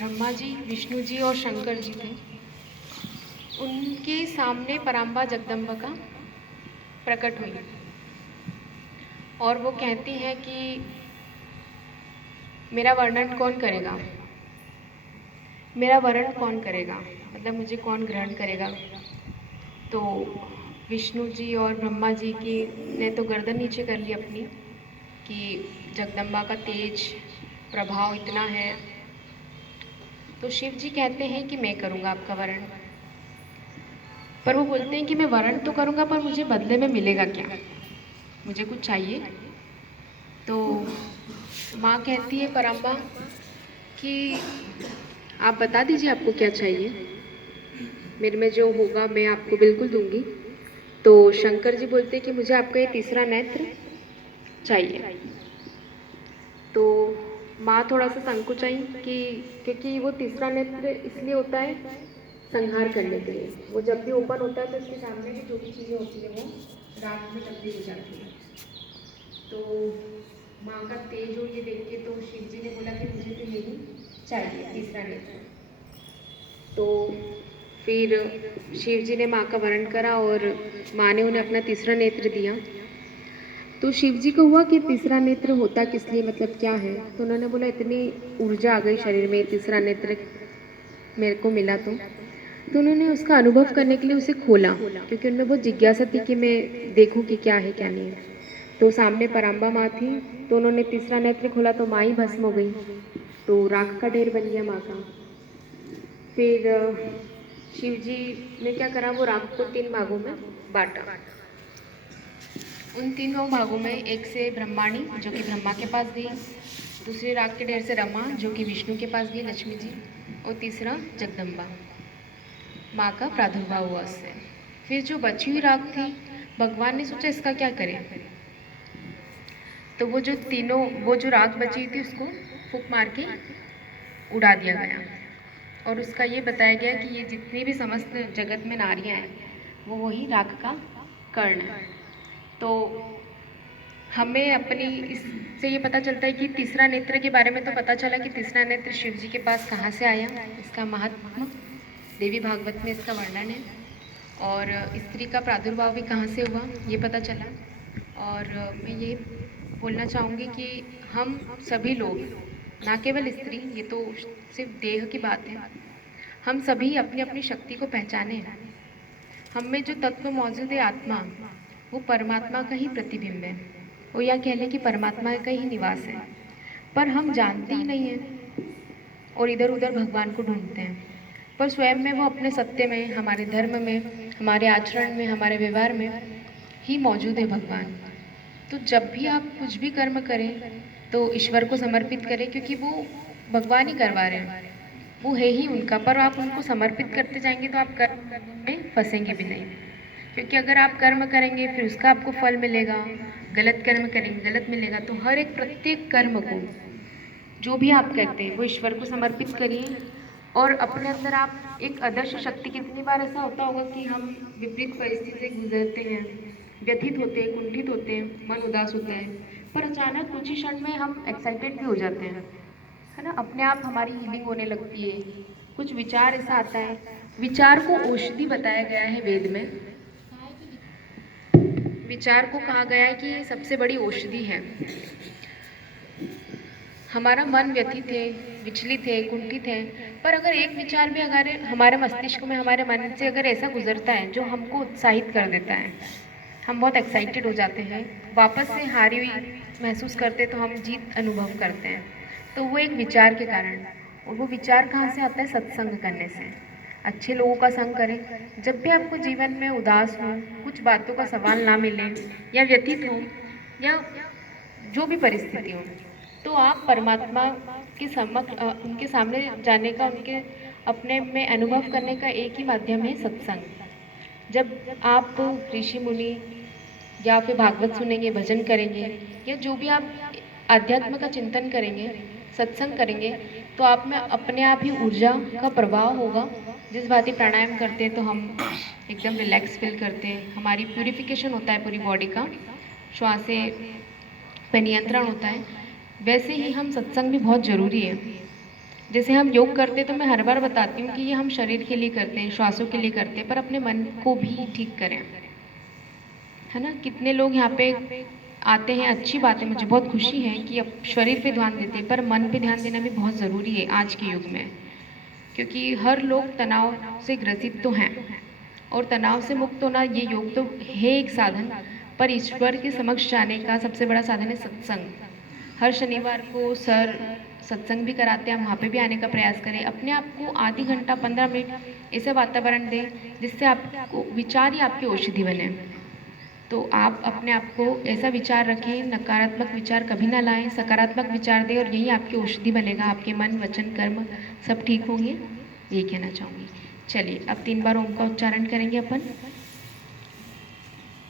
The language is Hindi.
ब्रह्मा जी, विष्णु जी और शंकर जी थे। उनके सामने पराम्बा जगदम्बा का प्रकट हुई और वो कहती हैं कि मेरा वर्णन कौन करेगा, मेरा वरण कौन करेगा, मतलब मुझे कौन ग्रहण करेगा। तो विष्णु जी और ब्रह्मा जी की ने तो गर्दन नीचे कर ली अपनी कि जगदम्बा का तेज प्रभाव इतना है। तो शिव जी कहते हैं कि मैं करूँगा आपका वरण, पर वो बोलते हैं कि मैं वरण तो करूँगा पर मुझे बदले में मिलेगा क्या, मुझे कुछ चाहिए। तो माँ कहती है पराम्बा कि आप बता दीजिए आपको क्या चाहिए, मेरे में जो होगा मैं आपको बिल्कुल दूंगी। तो शंकर जी बोलते हैं कि मुझे आपका ये तीसरा नेत्र चाहिए। तो माँ थोड़ा सा संकुचाई कि क्योंकि वो तीसरा नेत्र इसलिए होता है संहार करने के लिए। वो जब भी ओपन होता है तो उसके सामने भी जो भी चीज़ें होती है वो रात में तब्दील हो जाती है। तो माँ का तेज हो ये देख के तो शिव जी ने बोला कि मुझे तो यही चाहिए तीसरा नेत्र। तो फिर शिव जी ने माँ का वरण करा और माँ ने उन्हें अपना तीसरा नेत्र दिया। तो शिव जी को हुआ कि तीसरा नेत्र होता किस लिए, मतलब क्या है। तो उन्होंने बोला इतनी ऊर्जा आ गई शरीर में, तीसरा नेत्र मेरे को मिला। तो उन्होंने उसका अनुभव करने के लिए उसे खोला क्योंकि उनमें बहुत जिज्ञासा थी कि मैं देखूं कि क्या है क्या नहीं है। तो सामने पराम्बा माँ थी, तो उन्होंने तीसरा नेत्र खोला तो माँ ही भस्म हो गई, तो राख का ढेर बन गया माँ का। फिर शिव जी ने क्या करा, वो राख को 3 भागों में बांटा। उन तीनों भागों में एक से ब्रह्माणी जो कि ब्रह्मा के पास गई, दूसरी राख के ढेर से रमा जो कि विष्णु के पास गई लक्ष्मी जी, और तीसरा जगदम्बा माँ का प्रादुर्भाव हुआ उससे। फिर जो बची हुई राख थी, भगवान ने सोचा इसका क्या करें। तो वो जो तीनों वो जो राख बची हुई थी उसको फूंक मार के उड़ा दिया गया और उसका ये बताया गया कि ये जितनी भी समस्त जगत में नारियां हैं वो वही राख का कर्ण है। तो हमें अपनी इससे ये पता चलता है कि तीसरा नेत्र के बारे में तो पता चला कि तीसरा नेत्र शिव जी के पास कहाँ से आया, इसका महात्मा देवी भागवत में इसका वर्णन है। और स्त्री का प्रादुर्भाव भी कहाँ से हुआ ये पता चला। और मैं ये बोलना चाहूँगी कि हम सभी लोग, ना केवल स्त्री, ये तो सिर्फ देह की बात है, हम सभी अपनी अपनी शक्ति को पहचाने। हम में जो तत्व मौजूद है आत्मा, वो परमात्मा का ही प्रतिबिंब है, वो या कह लें कि परमात्मा का ही निवास है, पर हम जानते ही नहीं हैं और इधर उधर भगवान को ढूंढते हैं। पर स्वयं में वो अपने सत्य में, हमारे धर्म में, हमारे आचरण में, हमारे व्यवहार में ही मौजूद है भगवान। तो जब भी आप कुछ भी कर्म करें तो ईश्वर को समर्पित करें, क्योंकि वो भगवान ही करवा रहे हैं, वो है ही उनका। पर आप उनको समर्पित करते जाएंगे तो आप कर्म में फंसेंगे भी नहीं, क्योंकि अगर आप कर्म करेंगे फिर उसका आपको फल मिलेगा, गलत कर्म करेंगे गलत मिलेगा। तो हर एक प्रत्येक कर्म को, जो भी आप करते हैं वो ईश्वर को समर्पित करिए। और अपने अंदर आप एक आदर्श शक्ति, कितनी बार ऐसा होता होगा कि हम विपरीत परिस्थिति से गुजरते हैं, व्यथित होते हैं, कुंठित होते हैं, मन उदास होता है, पर अचानक कुछ ही क्षण में हम एक्साइटेड भी हो जाते हैं, है ना, अपने आप हमारी हीलिंग होने लगती है। कुछ विचार ऐसा आता है, विचार को औषधि बताया गया है वेद में। विचार को कहा गया है कि ये सबसे बड़ी औषधि है। हमारा मन व्यथित है, विचलित है, कुंठित है, पर अगर एक विचार भी अगर हमारे मस्तिष्क में, हमारे मन से अगर ऐसा गुजरता है जो हमको उत्साहित कर देता है, हम बहुत एक्साइटेड हो जाते हैं, वापस से हारी हुई महसूस करते तो हम जीत अनुभव करते हैं, तो वो एक विचार के कारण। और वो विचार कहाँ से आता है? सत्संग करने से। अच्छे लोगों का संग करें। जब भी आपको जीवन में उदास हो, कुछ बातों का सवाल ना मिले, या व्यथित हो, या जो भी परिस्थिति हो, तो आप परमात्मा के समक्ष उनके सामने जाने का, उनके अपने में अनुभव करने का एक ही माध्यम है सत्संग। जब आप ऋषि मुनि या फिर भागवत सुनेंगे, भजन करेंगे, या जो भी आप आध्यात्म का चिंतन करेंगे, सत्संग करेंगे, तो आप में अपने आप ही ऊर्जा का प्रवाह होगा। जिस भांति प्राणायाम करते हैं तो हम एकदम रिलैक्स फील करते हैं, हमारी प्यूरिफिकेशन होता है पूरी बॉडी का, श्वासें पे नियंत्रण होता है, वैसे ही हम सत्संग भी बहुत ज़रूरी है। जैसे हम योग करते तो मैं हर बार बताती हूँ कि ये हम शरीर के लिए करते हैं, श्वासों के लिए करते हैं, पर अपने मन को भी ठीक करें, है ना। कितने लोग यहाँ पे आते हैं, अच्छी बात है, मुझे बहुत खुशी है कि अब शरीर पे ध्यान देते हैं, पर मन पे ध्यान देना भी बहुत ज़रूरी है आज के युग में, क्योंकि हर लोग तनाव से ग्रसित तो हैं, और तनाव से मुक्त होना ये योग तो है एक साधन, पर ईश्वर के समक्ष जाने का सबसे बड़ा साधन है सत्संग। हर शनिवार को सर सत्संग भी कराते हैं, हम वहाँ पे भी आने का प्रयास करें। अपने आप को आधी घंटा 15 मिनट ऐसा वातावरण दें जिससे आपको विचार ही आपकी औषधि बने। तो आप अपने आप को ऐसा विचार रखें, नकारात्मक विचार कभी ना लाएं, सकारात्मक विचार दें, और यही आपकी औषधि बनेगा। आपके मन, वचन, कर्म सब ठीक होंगे, यही कहना चाहूँगी। चलिए अब 3 बार ओम का उच्चारण करेंगे अपन।